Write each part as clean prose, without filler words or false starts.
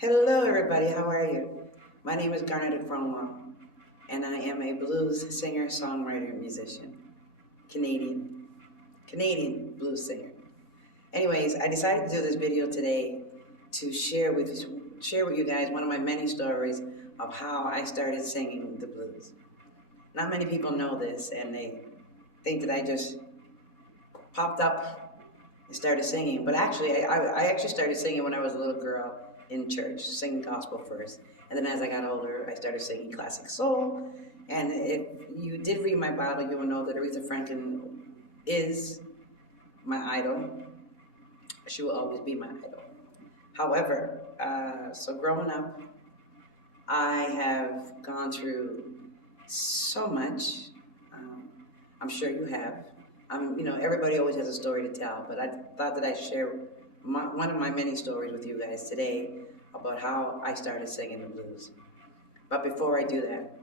Hello, everybody. How are you? My name is Garnett Cromwell, and I am a blues singer, songwriter, musician, Canadian, Canadian blues singer. Anyways, I decided to do this video today to share with you guys one of my many stories of how I started singing the blues. Not many people know this, and they think that I just popped up and started singing. But actually, I actually started singing when I was a little girl in church, singing gospel first. And then as I got older, I started singing classic soul. And if you did read my Bible, you will know that Aretha Franklin is my idol. She will always be my idol. However, so growing up, I have gone through so much. Um, I'm sure you have. Everybody always has a story to tell, but I thought that I'd share one of my many stories with you guys today about how I started singing the blues. But before I do that,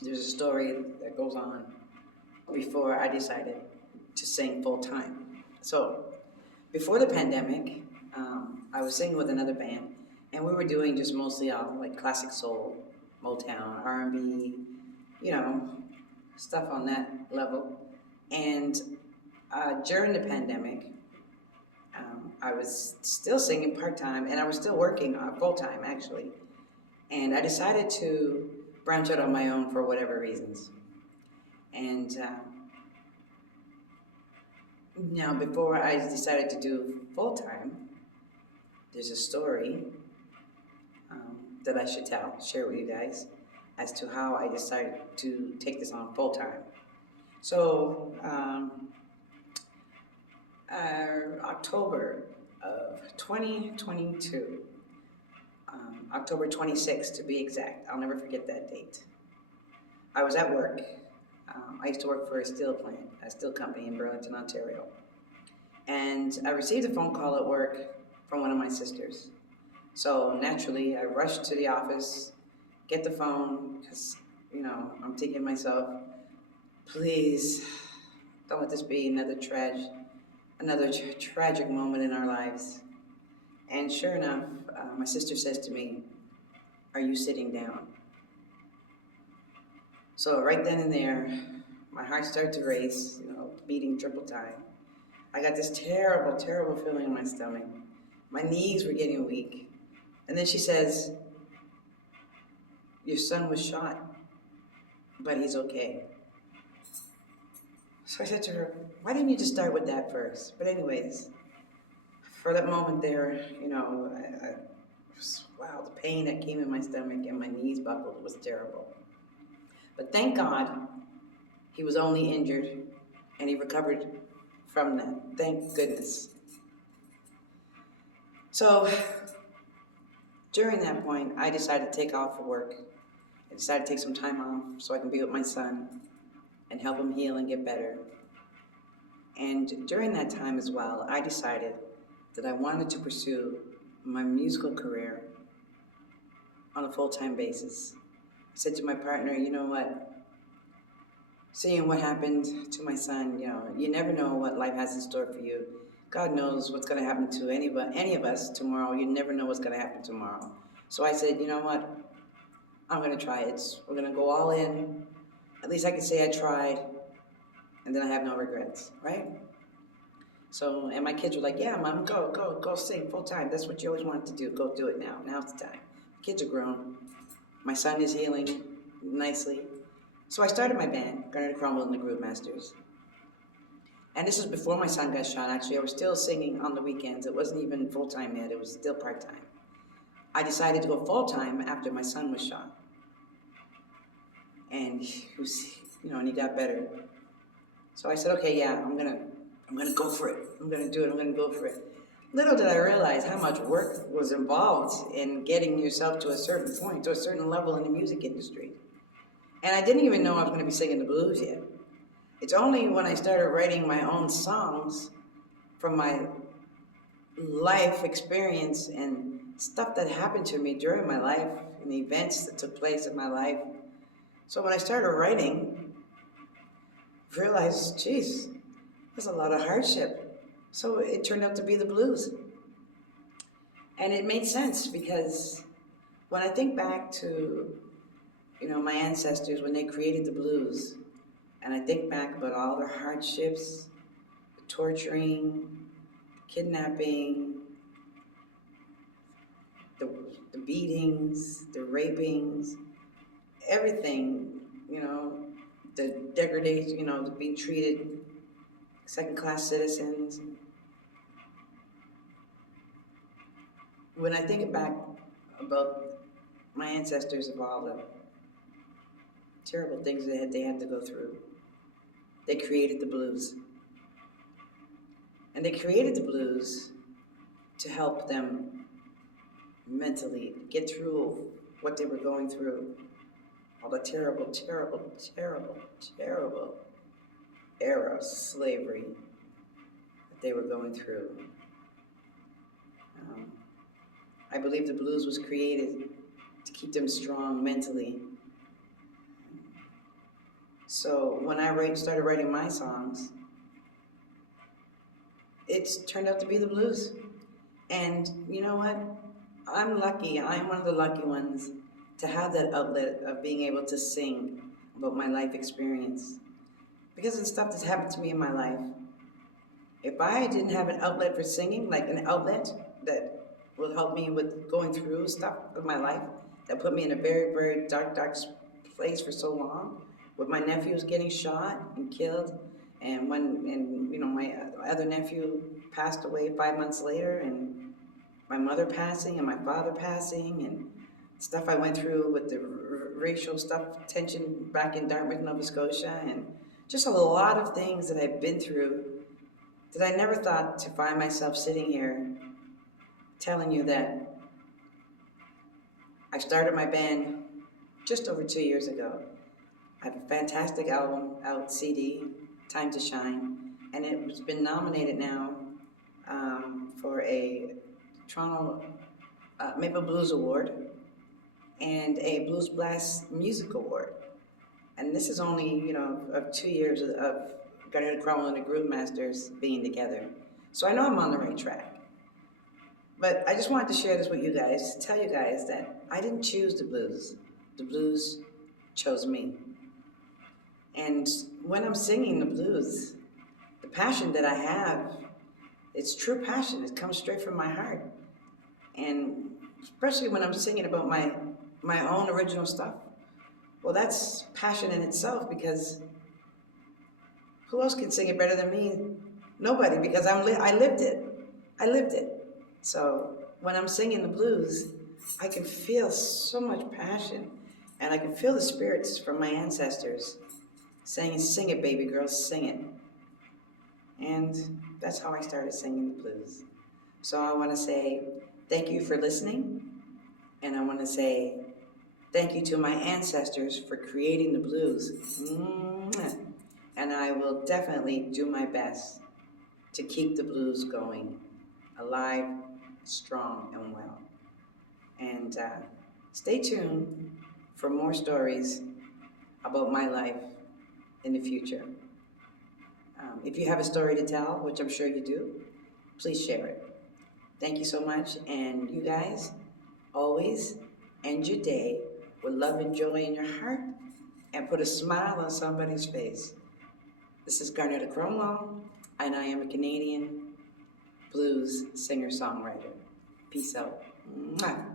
there's a story that goes on before I decided to sing full time. So before the pandemic, I was singing with another band, and we were doing just mostly like classic soul, Motown, R&B, you know, stuff on that level. And during the pandemic, I was still singing part-time, and I was still working full-time, actually. And I decided to branch out on my own for whatever reasons. And now, before I decided to do full-time, there's a story that I should share with you guys, as to how I decided to take this on full-time. So, October of 2022, October 26th to be exact. I'll never forget that date. I was at work. I used to work for a steel plant, a steel company in Burlington, Ontario. And I received a phone call at work from one of my sisters. So naturally, I rushed to the office, get the phone, because, I'm thinking to myself, please don't let this be another tragic moment in our lives. And sure enough, my sister says to me, "Are you sitting down?" So right then and there, my heart started to race, beating triple time. I got this terrible, terrible feeling in my stomach. My knees were getting weak. And then she says, "Your son was shot, but he's okay." So I said to her, "Why didn't you just start with that first?" But anyways, for that moment there, wow, the pain that came in my stomach and my knees buckled was terrible. But thank God, he was only injured and he recovered from that. Thank goodness. So during that point, I decided to take off for work. I decided to take some time off so I can be with my son and help him heal and get better. And during that time as well, I decided that I wanted to pursue my musical career on a full-time basis. I said to my partner, "You know what? Seeing what happened to my son, you never know what life has in store for you. God knows what's going to happen to any of us tomorrow. You never know what's going to happen tomorrow." So I said, "You know what? I'm going to try it. We're going to go all in. At least I can say I tried, and then I have no regrets, right?" So, and my kids were like, "Yeah, Mom, go sing full time. That's what you always wanted to do. Go do it now. Now's the time." Kids are grown. My son is healing nicely. So I started my band, Garnett Cromwell and the Groove Masters. And this is before my son got shot. Actually, I was still singing on the weekends. It wasn't even full-time yet. It was still part-time. I decided to go full-time after my son was shot. And he was, and he got better. So I said, "Okay, yeah, I'm gonna go for it. I'm gonna do it. I'm gonna go for it." Little did I realize how much work was involved in getting yourself to a certain point, to a certain level in the music industry. And I didn't even know I was going to be singing the blues yet. It's only when I started writing my own songs from my life experience and stuff that happened to me during my life and the events that took place in my life. So when I started writing, I realized, geez, there's a lot of hardship. So it turned out to be the blues. And it made sense because when I think back to, my ancestors when they created the blues, and I think back about all their hardships, the torturing, kidnapping, the, the beatings, the rapings, everything, the degradation, being treated second-class citizens. When I think back about my ancestors of all the terrible things that they had to go through, they created the blues. And they created the blues to help them mentally get through what they were going through, all the terrible, terrible, terrible, terrible era of slavery that they were going through. I believe the blues was created to keep them strong mentally. So when I started writing my songs, it's turned out to be the blues. And you know what? I'm lucky. I'm one of the lucky ones to have that outlet of being able to sing about my life experience. Because of the stuff that's happened to me in my life. If I didn't have an outlet for singing, like an outlet that will help me with going through stuff of my life, that put me in a very, very dark, dark place for so long, with my nephews getting shot and killed, and my other nephew passed away 5 months later, and my mother passing, and my father passing, and stuff I went through with the racial stuff, tension back in Dartmouth, Nova Scotia, and just a lot of things that I've been through that I never thought to find myself sitting here telling you that I started my band just over 2 years ago. I have a fantastic album out, CD, Time to Shine, and it's been nominated now for a Toronto Maple Blues Award and a Blues Blast Music Award. And this is only, of 2 years of Garnett Cromwell and the Groove Masters being together. So I know I'm on the right track. But I just wanted to share this with you guys, to tell you guys that I didn't choose the blues. The blues chose me. And when I'm singing the blues, the passion that I have, it's true passion. It comes straight from my heart. And especially when I'm singing about my own original stuff, well, that's passion in itself, because who else can sing it better than me? Nobody, because I lived it. I lived it. So when I'm singing the blues, I can feel so much passion, and I can feel the spirits from my ancestors saying, "Sing it, baby girl, sing it." And that's how I started singing the blues. So I want to say thank you for listening, and I want to say thank you to my ancestors for creating the blues. And I will definitely do my best to keep the blues going, alive, strong, and well. And stay tuned for more stories about my life in the future. If you have a story to tell, which I'm sure you do, please share it. Thank you so much, and you guys always end your day with love and joy in your heart and put a smile on somebody's face. This is Garnett Cromwell, and I am a Canadian blues singer-songwriter. Peace out. Mwah.